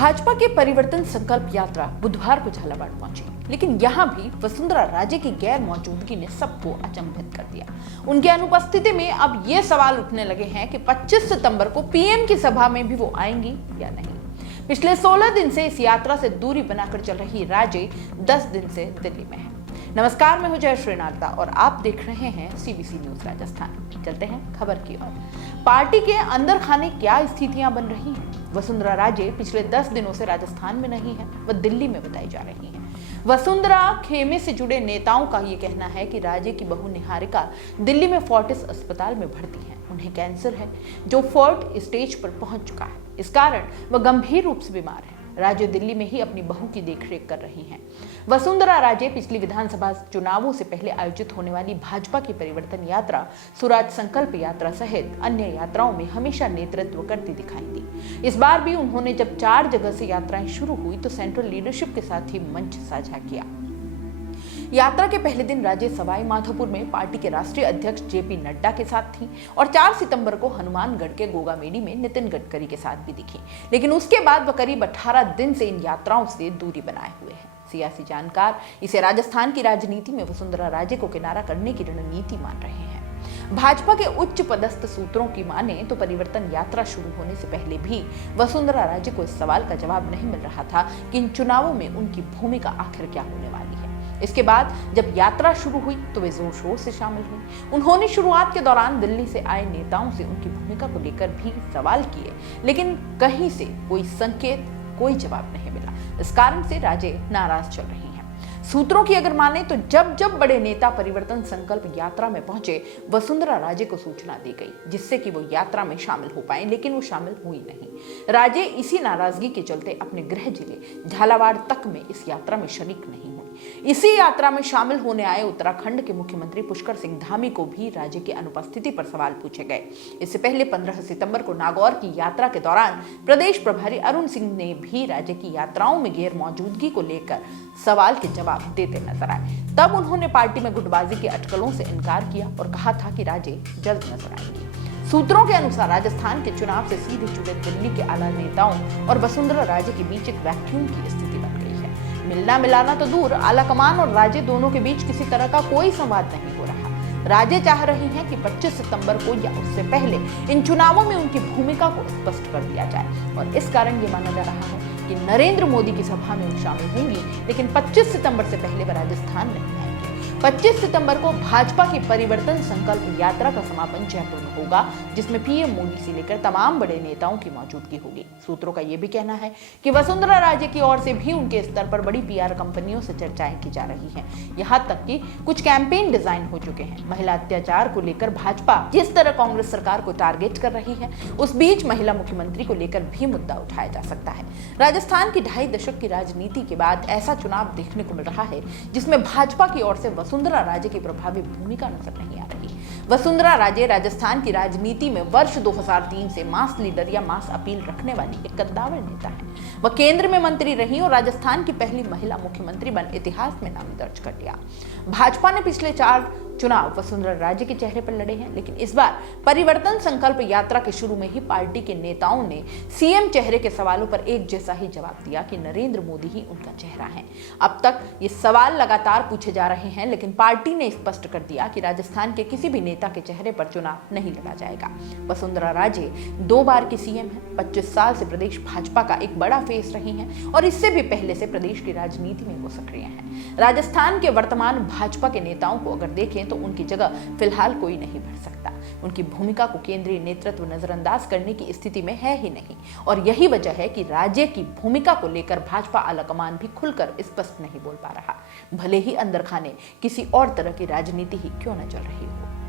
भाजपा के परिवर्तन संकल्प यात्रा बुधवार को झालावाड़ पहुंची, लेकिन यहां भी वसुंधरा राजे की गैर मौजूदगी ने सबको अचंभित कर दिया। उनकी अनुपस्थिति में अब ये सवाल उठने लगे हैं कि 25 सितंबर को पीएम की सभा में भी वो आएंगी या नहीं। पिछले 16 दिन से इस यात्रा से दूरी बनाकर चल रही राजे 10 दिन से दिल्ली में है। नमस्कार, मैं हूं जय श्रीनागदा और आप देख रहे हैं सीबीसी न्यूज राजस्थान। चलते हैं खबर की ओर। पार्टी के अंदर खाने क्या स्थितियां बन रही हैं? वसुंधरा राजे पिछले 10 दिनों से राजस्थान में नहीं है, वह दिल्ली में बताई जा रही हैं। वसुंधरा खेमे से जुड़े नेताओं का ये कहना है कि राजे की बहू निहारिका दिल्ली में फोर्टिस अस्पताल में भर्ती है। उन्हें कैंसर है जो 4th स्टेज पर पहुंच चुका है। इस कारण वह गंभीर रूप से बीमार है। राजे दिल्ली में ही अपनी बहू की देखरेख कर रही हैं। वसुंधरा राजे पिछली विधानसभा चुनावों से पहले आयोजित होने वाली भाजपा की परिवर्तन यात्रा, स्वराज संकल्प यात्रा सहित अन्य यात्राओं में हमेशा नेतृत्व करती दिखाई दी। इस बार भी उन्होंने जब 4 जगह से यात्राएं शुरू हुई तो सेंट्रल लीडरशिप के साथ ही मंच साझा किया। यात्रा के पहले दिन राजे सवाई माधोपुर में पार्टी के राष्ट्रीय अध्यक्ष जेपी नड्डा के साथ थी और 4 सितंबर को हनुमानगढ़ के गोगामेडी में नितिन गडकरी के साथ भी दिखी। लेकिन उसके बाद वह करीब 18 दिन से इन यात्राओं से दूरी बनाए हुए हैं। सियासी जानकार इसे राजस्थान की राजनीति में वसुंधरा राजे को किनारा करने की रणनीति मान रहे हैं। भाजपा के उच्च पदस्थ सूत्रों की माने तो परिवर्तन यात्रा शुरू होने से पहले भी वसुंधरा राजे को इस सवाल का जवाब नहीं मिल रहा था कि इन चुनावों में उनकी भूमिका आखिर क्या होने वाली है। इसके बाद जब यात्रा शुरू हुई तो वे जोर शोर से शामिल हुई। उन्होंने शुरुआत के दौरान दिल्ली से आए नेताओं से उनकी भूमिका को लेकर भी सवाल किए, लेकिन कहीं से कोई संकेत, कोई जवाब नहीं मिला। इस कारण से राजे नाराज चल रही हैं। सूत्रों की अगर माने तो जब जब बड़े नेता परिवर्तन संकल्प यात्रा में पहुंचे, वसुंधरा राजे को सूचना दी गई जिससे कि वो यात्रा में शामिल हो पाए, लेकिन वो शामिल हुई नहीं। राजे इसी नाराजगी के चलते अपने गृह जिले झालावाड़ तक में इस यात्रा में शरीक नहीं हुई। इसी यात्रा में शामिल होने आए उत्तराखंड के मुख्यमंत्री पुष्कर सिंह धामी को भी राजे की अनुपस्थिति पर सवाल पूछे गए। इससे पहले 15 सितंबर को नागौर की यात्रा के दौरान प्रदेश प्रभारी अरुण सिंह ने भी राजे की यात्राओं में गैर मौजूदगी को लेकर सवाल के जवाब देते नजर आए। तब उन्होंने पार्टी में गुटबाजी के अटकलों से इनकार किया और कहा था कि राजे जल्द नजर आएंगे। सूत्रों के अनुसार राजस्थान के चुनाव से सीधे जुड़े दिल्ली के आला नेताओं और वसुंधरा राजे के बीच एक वैक्यूम की स्थिति बन गई है। मिलना मिलाना तो दूर, आला कमान और राजे दोनों के बीच किसी तरह का कोई संवाद नहीं हो रहा। राजे चाह रही हैं कि 25 सितंबर को या उससे पहले इन चुनावों में उनकी भूमिका को स्पष्ट कर दिया जाए और इस कारण ये माना जा रहा है कि नरेंद्र मोदी की सभा में वो शामिल होंगी, लेकिन 25 सितंबर से पहले वह राजस्थान नहीं आएंगे। 25 सितंबर को भाजपा की परिवर्तन संकल्प यात्रा का समापन जयपुर में होगा, जिसमें पीएम मोदी से लेकर तमाम बड़े नेताओं की मौजूदगी होगी। सूत्रों का यह भी कहना है कि वसुंधरा राजे की ओर से भी उनके स्तर पर बड़ी पीआर कंपनियों से चर्चाएं की जा रही हैं। यहां तक कि कुछ कैंपेन डिजाइन हो चुके हैं। महिला अत्याचार को लेकर भाजपा जिस तरह कांग्रेस सरकार को टारगेट कर रही है, उस बीच महिला मुख्यमंत्री को लेकर भी मुद्दा उठाया जा सकता है। राजस्थान की 2.5 दशक की राजनीति के बाद ऐसा चुनाव देखने को मिल रहा है जिसमें भाजपा की ओर से वसुंधरा राजे की प्रभावी भूमिका नजर नहीं आ रही। वसुंधरा राजे राजस्थान की राजनीति में वर्ष 2003 से मास लीडर या मास अपील रखने वाली एक कद्दावर नेता है। वह केंद्र में मंत्री रही और राजस्थान की पहली महिला मुख्यमंत्री बन इतिहास में नाम दर्ज कर लिया। भाजपा ने पिछले 4 चुनाव वसुंधरा राजे के चेहरे पर लड़े हैं, लेकिन इस बार परिवर्तन संकल्प यात्रा के शुरू में ही पार्टी के नेताओं ने सीएम चेहरे के सवालों पर एक जैसा ही जवाब दिया कि नरेंद्र मोदी ही उनका चेहरा है। अब तक ये सवाल लगातार पूछे जा रहे हैं, लेकिन पार्टी ने स्पष्ट कर दिया कि राजस्थान के किसी भी नेता के चेहरे पर चुनाव नहीं लड़ा जाएगा। वसुंधरा राजे 2 बार की सीएम है, 25 साल से प्रदेश भाजपा का एक बड़ा फेस रही हैं और इससे भी पहले से प्रदेश की राजनीति में वो सक्रिय हैं। राजस्थान के वर्तमान भाजपा के नेताओं को अगर देखें तो उनकी जगह फिलहाल कोई नहीं भर सकता। उनकी भूमिका को केंद्रीय नेतृत्व नजरअंदाज करने की स्थिति में है ही नहीं और यही वजह है कि राजे की भूमिका को लेकर भाजपा आलाकमान भी खुलकर स्पष्ट नहीं बोल पा रहा, भले ही अंदर खाने किसी और तरह की राजनीति ही क्यों न चल रही हो।